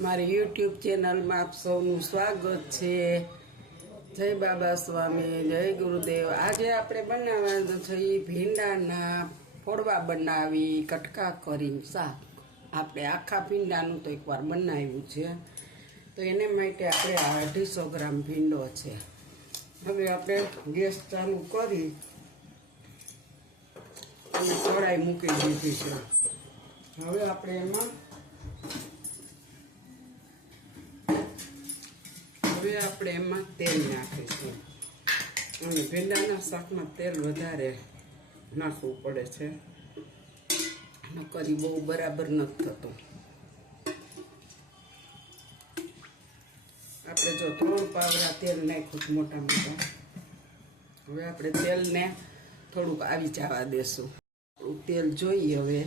મારી યુટ્યુબ ચેનલમાં આપ સૌનું સ્વાગત છે। જય બાબા સ્વામી, જય ગુરુદેવ। આજે આપણે બનાવવાનું છે ભીંડાના ફોડવા બનાવી કટકા કરીને શાક। આપણે આખા ભીંડાનું તો એકવાર બનાવ્યું છે, તો એને માટે આપણે 250 ગ્રામ ભીંડો છે। હવે આપણે ગેસ ચાલુ કરી અને કઢાઈ મૂકી દીધી છે। હવે આપણે એમાં તેલ નાખીશું અને ભીંડાના શાકમાં તેલ વધારે નાખવું પડે છે, નકરી બહુ બરાબર નથી થતું। આપણે જો 3 પાવડા તેલ નાખ્યું મોટા મોટા। હવે આપણે તેલને થોડુંક આવી જવા દેશું। તેલ જોઈએ હવે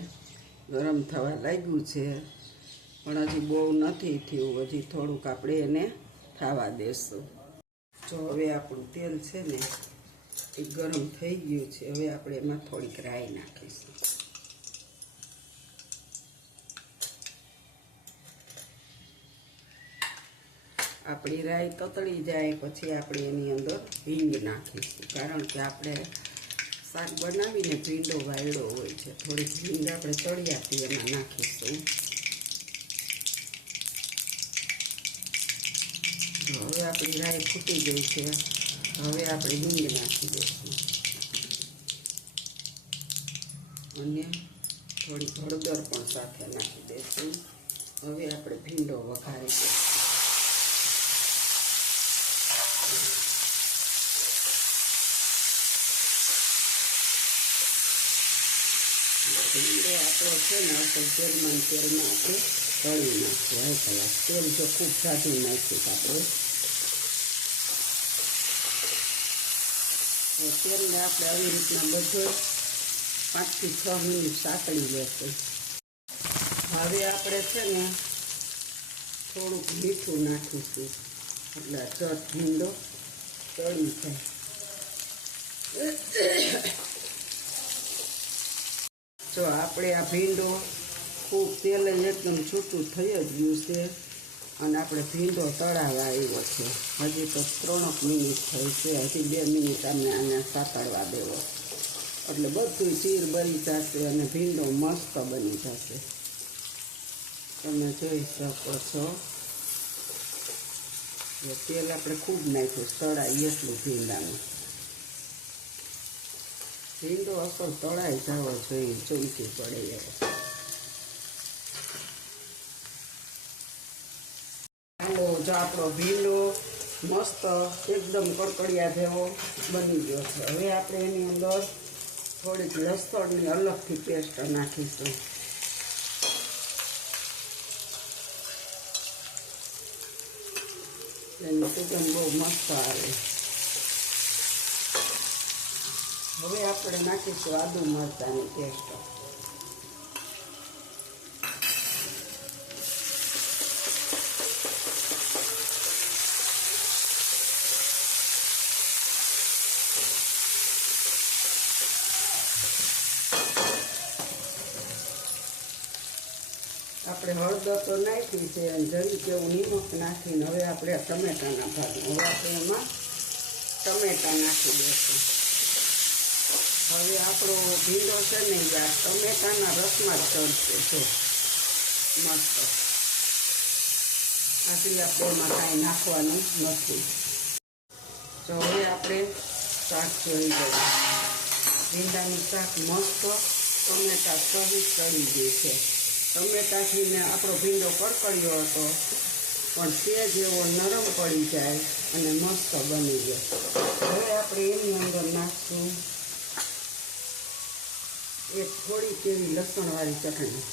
ગરમ થવા લાગ્યું છે, પણ હજી બહુ નથી થયું, હજી થોડુંક આપણે એને થવા દેશું। જો હવે આપણું તેલ છે ને એ ગરમ થઈ ગયું છે। હવે આપણે એમાં થોડીક રાઈ નાખીશું। આપણી રાઈ તતળી જાય પછી આપણે એની અંદર હિંગ નાખીશું, કારણ કે આપણે શાક બનાવીને ભીંડો વાળ્યો હોય છે। થોડીક હિંગ આપણે તળિયાથી એમાં નાખીશું। હવે આપણી રાઈ ફૂટી ગઈ છે, હવે આપણે હિંગ નાખી દઈશું અને થોડીક હળદર પણ સાથે નાખી દઈશું। હવે આપણે ભીંડો વઘારી દઈશું। ભીંડો આપણો છે ને અસલ તેલમાં આપણે તળી નાખીશું। હાઈ કલાક તેલ જો ખૂબ સાદું નાખ્યું આપણે તેલને આપણે આવી રીતના બધો 5 થી 6 મિનિટ સાતળી લેશું। હવે આપણે છે ને થોડુંક મીઠું નાખીશું એટલે ચટ ભીંડો તળી જાય। જો આપણે આ ભીંડો ખૂબ તેલ એકદમ છૂટું થઈ જ ગયું છે અને આપણે ભીંડો તળાવા આવ્યો છે। હજી તો 3 મિનિટ થઈ છે, હજી 2 મિનિટ અમને આને સાતળવા દેવો એટલે બધું ચીર બળી જશે અને ભીંડો મસ્ત બની જશે। તમે જોઈ શકો છો તેલ આપણે ખૂબ નાખ્યું, તળાય એટલું ભીંડાનું। ભીંડો અસલ તળાઈ જવો જોઈએ, ચમકી પડે એવો। હાલો, જો આપણો ભીંડો મસ્ત એકદમ કડકડિયા જેવો બની ગયો છે। હવે આપણે એની અંદર થોડીક લસણની અલગથી પેસ્ટ નાખીશું। એની સુગંધ બહુ મસ્ત આવે। હવે આપણે નાખીશું આદુ મરચાંની પેસ્ટ। આપણે હળદર તો નાખી છે અને જરીક એવું નિમક નાખીને હવે આપણે ટમેટાના ભાગમાં હવે આપણે એમાં ટમેટા નાખી દઈશું। હવે આપણો ભીંડો છે ને યાર ટમેટાના રસમાં જ ચડશે, જો મસ્ત। આથી આપણે એમાં કાંઈ નાખવાનું નથી। તો હવે આપણે શાક જોઈ ગયું, ભીંડાનું શાક મસ્ત ટમેટા સહિત ચડી ગયું છે। ટમેટાથી ને આપણો ભીંડો કડકડ્યો હતો, પણ તે જેવો નરમ પડી જાય અને મસ્ત બની ગયો। હવે આપણે એની અંદર નાખશું એક થોડીક એવી લસણવાળી ચટણી।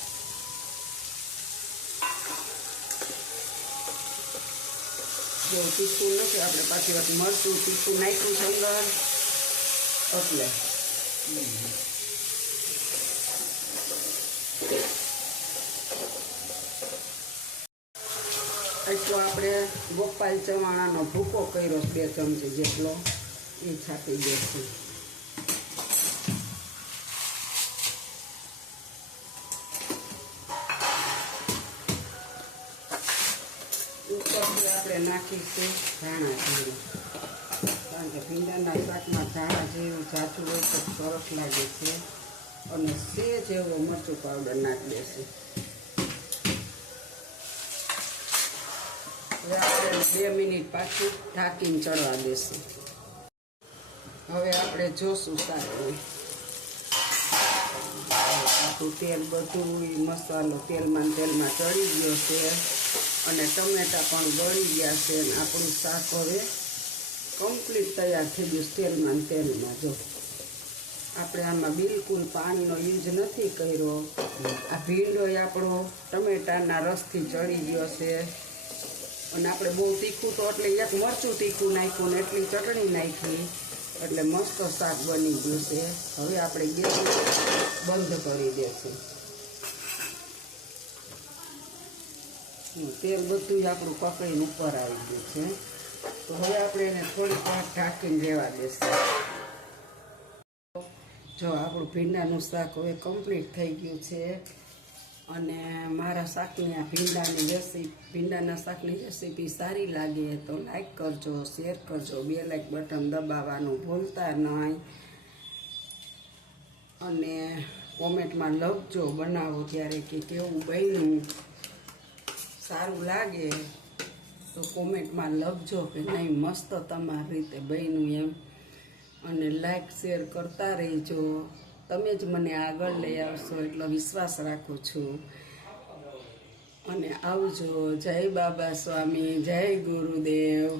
જો તીખું નથી, આપણે પાછી વાત મરચું તીખું નાખ્યું છે અંદર એટલે એટલો આપણે ગોપાલ ચવાણાનો ભૂકો કર્યો 2 ચમચી જેટલો, એ છાંટી દઈશું। પછી આપણે નાખીશું ધાણા જીરું, કારણ કે ભીંડાના શાકમાં ધાણા જીરું જાચું હોય તો સરસ લાગે છે. અને સેજ એવો મરચું પાવડર નાખી દેશું. હવે આપણે 2 મિનિટ પાછું ઢાંકીને ચડવા દેશું. હવે આપણે જોશું સારું આપણું તેલ બધું મસાલો તેલમાં ચડી ગયો છે અને ટમેટા પણ ગળી ગયા છે. અને આપણું શાક હવે કમ્પ્લીટ તૈયાર થઈ ગયું તેલમાં. જો આપણે આમાં બિલકુલ પાણીનો યુઝ નથી કર્યો. આ ભીંડો આપણો ટમેટાના રસથી ચડી ગયો છે. અને આપણે બહુ તીખું તો એટલે એક મરચું તીખું નાખ્યું ને એટલી ચટણી નાખી એટલે મસ્ત શાક બની ગયું છે. હવે આપણે ગેસ બંધ કરી દઈશું. તેલ બધું આપણું પકડીને ઉપર આવી ગયું છે. તો હવે આપણે એને થોડીક વાર ઢાંકીને રહેવા દઈશું. જો આપણું ભીંડાનું શાક હવે કમ્પ્લીટ થઈ ગયું છે. અને મારા શાકની આ ભીંડાના શાકની રેસીપી સારી લાગે તો લાઈક કરજો, શેર કરજો, બે લાઈક બટન દબાવવાનું ભૂલતા નહીં. અને કોમેન્ટમાં લખજો બનાવો ત્યારે કે કેવું બન્યું. સારું લાગે તો કોમેન્ટમાં લખજો કે નહીં મસ્ત તમારી રીતે બન્યું એમ. અને લાઈક શેર કરતા રહેજો. તમે જ મને આગળ લઈ આવશો એટલો વિશ્વાસ રાખું છું. અને આવજો. જય બાબા સ્વામી, જય ગુરુદેવ.